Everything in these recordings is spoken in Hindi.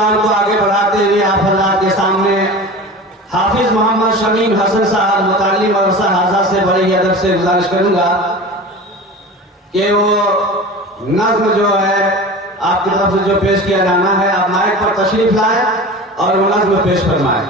प्रोग्राम को आगे बढ़ाते हुए आप हज़रात के सामने हाफिज मोहम्मद शमीम हसन साहब मुतालिम मदरसा हाजा से बड़ी अदब से गुजारिश करूंगा कि वो नज्म जो है आपकी तरफ से जो पेश किया जाना है आप माइक पर तशरीफ लाएं और वो नज्म पेश फरमाएं।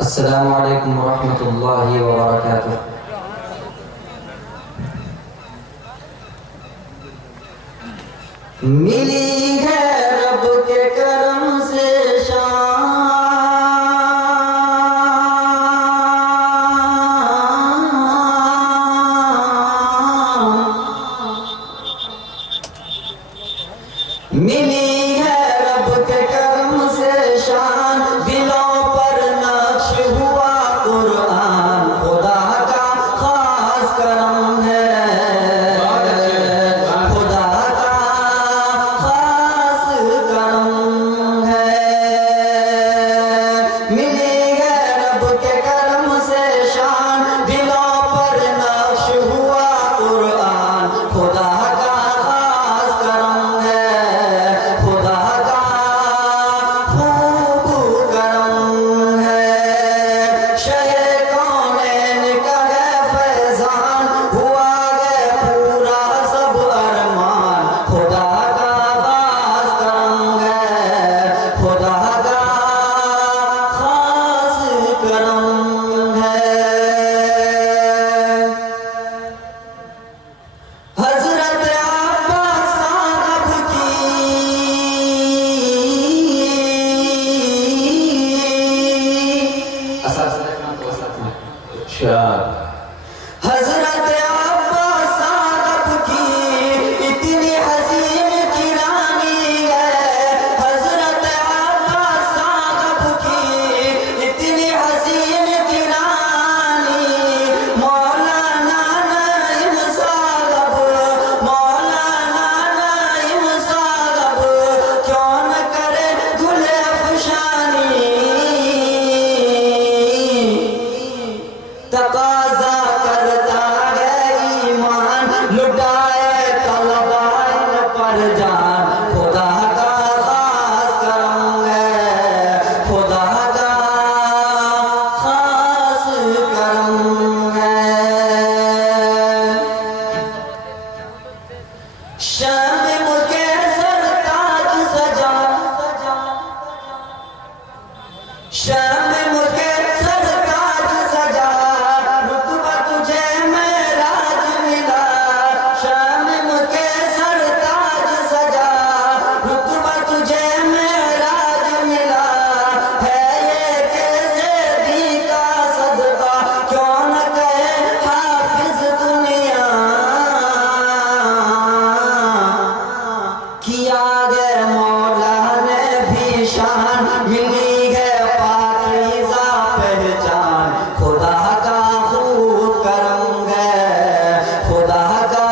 अस्सलामु अलैकुम वरहमतुल्लाहि वबरकातुह। मिली है रब के करम से मिली है रब के करम से शान, दिलों पर नक्श हुआ कुरान, खुदा का खास करम है, खुदा का खास करम है। मिली है रब के करम से शान, दिलों पर नक्श हुआ कुरान, खुदा का खास करम है, खुदा का खूब करम है। शहे कौनैन का है फैजान, हुआ है पूरा सब अरमान, खुदा का खास करम है, खुदा का खास करम है। हजरत अब्बास साहब की हजरत अब्बास साहब की इतनी हसीन किरानी है, हजरत अब्बास साहब की इतनी हसीन किरानी, मौलाना नईम साहब, मौलाना नईम साहब क्यों न करे गुल अफशानी, तकाजा करता है ईमान, लुटाए तलवार पर जान, खुदा का खास करम है, खुदा का खास करम है। शाम के सरताज सजा, शाम के सरताज सजा, रुतबा तुझे मेराज मिला, शाम के सरताज सजा, रुतबा तुझे मेराज मिला, है ये कैसे दी का सदका, क्यों न कहे हाफिज दुनिया, किया गया मौला ने भी शान, मिली है पाकीज़ा पहचान, खुदा का खूब करम है, खुदा का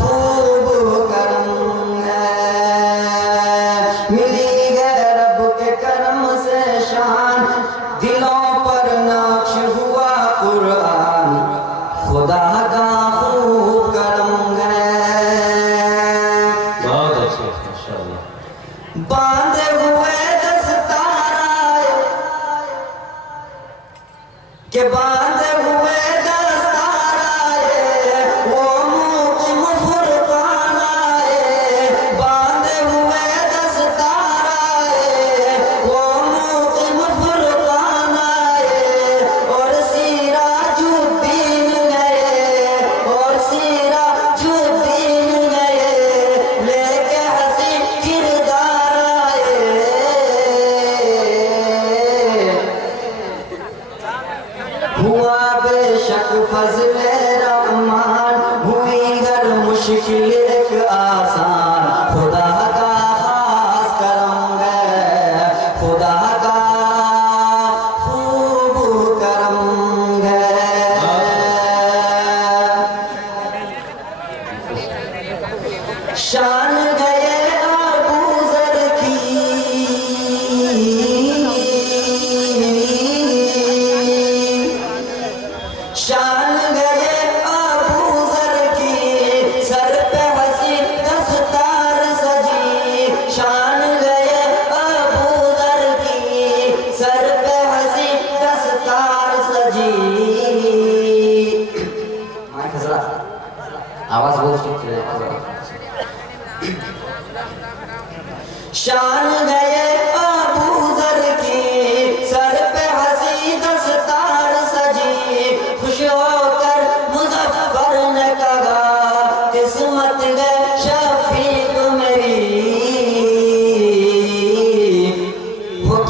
खूब करम है। मिली है रब के करम से शान, दिलों पर नक्श हुआ कुरान, खुदा का खूब करम है। बहुत अच्छे माशाअल्लाह। बांधे हुए दस्तार के बांधे हुए दस्तार आए, वो मुकीम फुरकान आए, बांधे हुए दस्तार आए, वो मुकीम फुरकान आए, और सिराजुद्दीन गए, और सिराजुद्दीन गए, लेके हंसी किरदार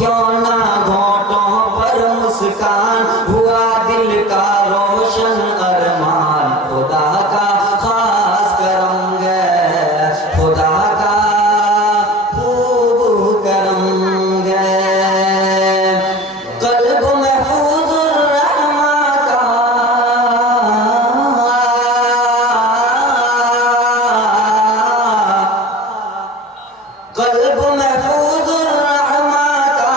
क्यों ना होठों पर मुस्कान, हुआ दिल का रोशन अरमान, खुदा का खास करम है, खुदा का खूब करम है। कल्ब महफूजुर रहमा का, कल्ब महफूजुर रहमा का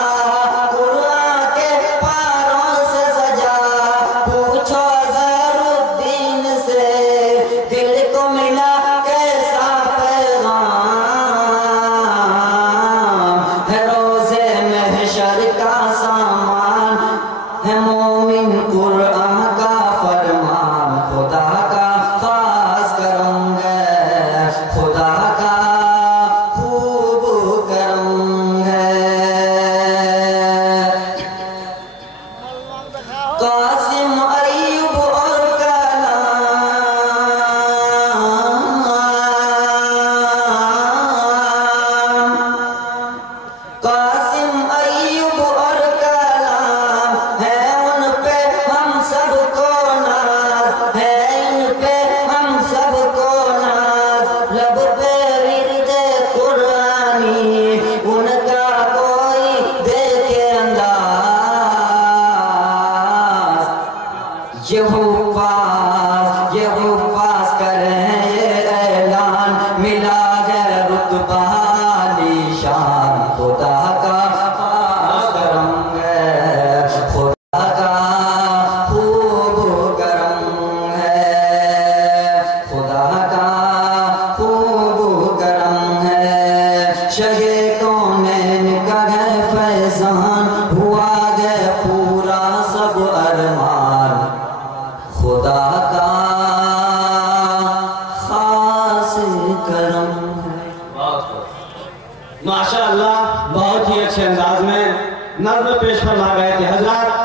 कुरान के पारों से सजा। पूछो अज़हरुद्दीन से दिल को मिला कैसा पैगाम, है रोज़े महशर का सामान, है मोमिन कुरान का फरमान, खुदा का खास करम है, खुदा का खूब करम है। कासिम अय्यूब और कलाम, कासिम अय्यूब और कलाम, है उन पे हम सबको नाज, है इन पे हम सबको नाज। लब पे विर्दे कुरानी उनका कोई देखे अंदाज, ये हुफ्फाज़ करें ये ऐलान, मिला है रुतबा निशान, खुदा का खास करम है, खुदा का खूब करम है, खुदा का खूब करम है। शहे कौनैन का है फैज़ान, हुआ है पूरा सब अरमान, खुदा का खास करम है। माशाअल्लाह बहुत ही अच्छे अंदाज में नज़्म पेश फरमा गए थे हज़रात।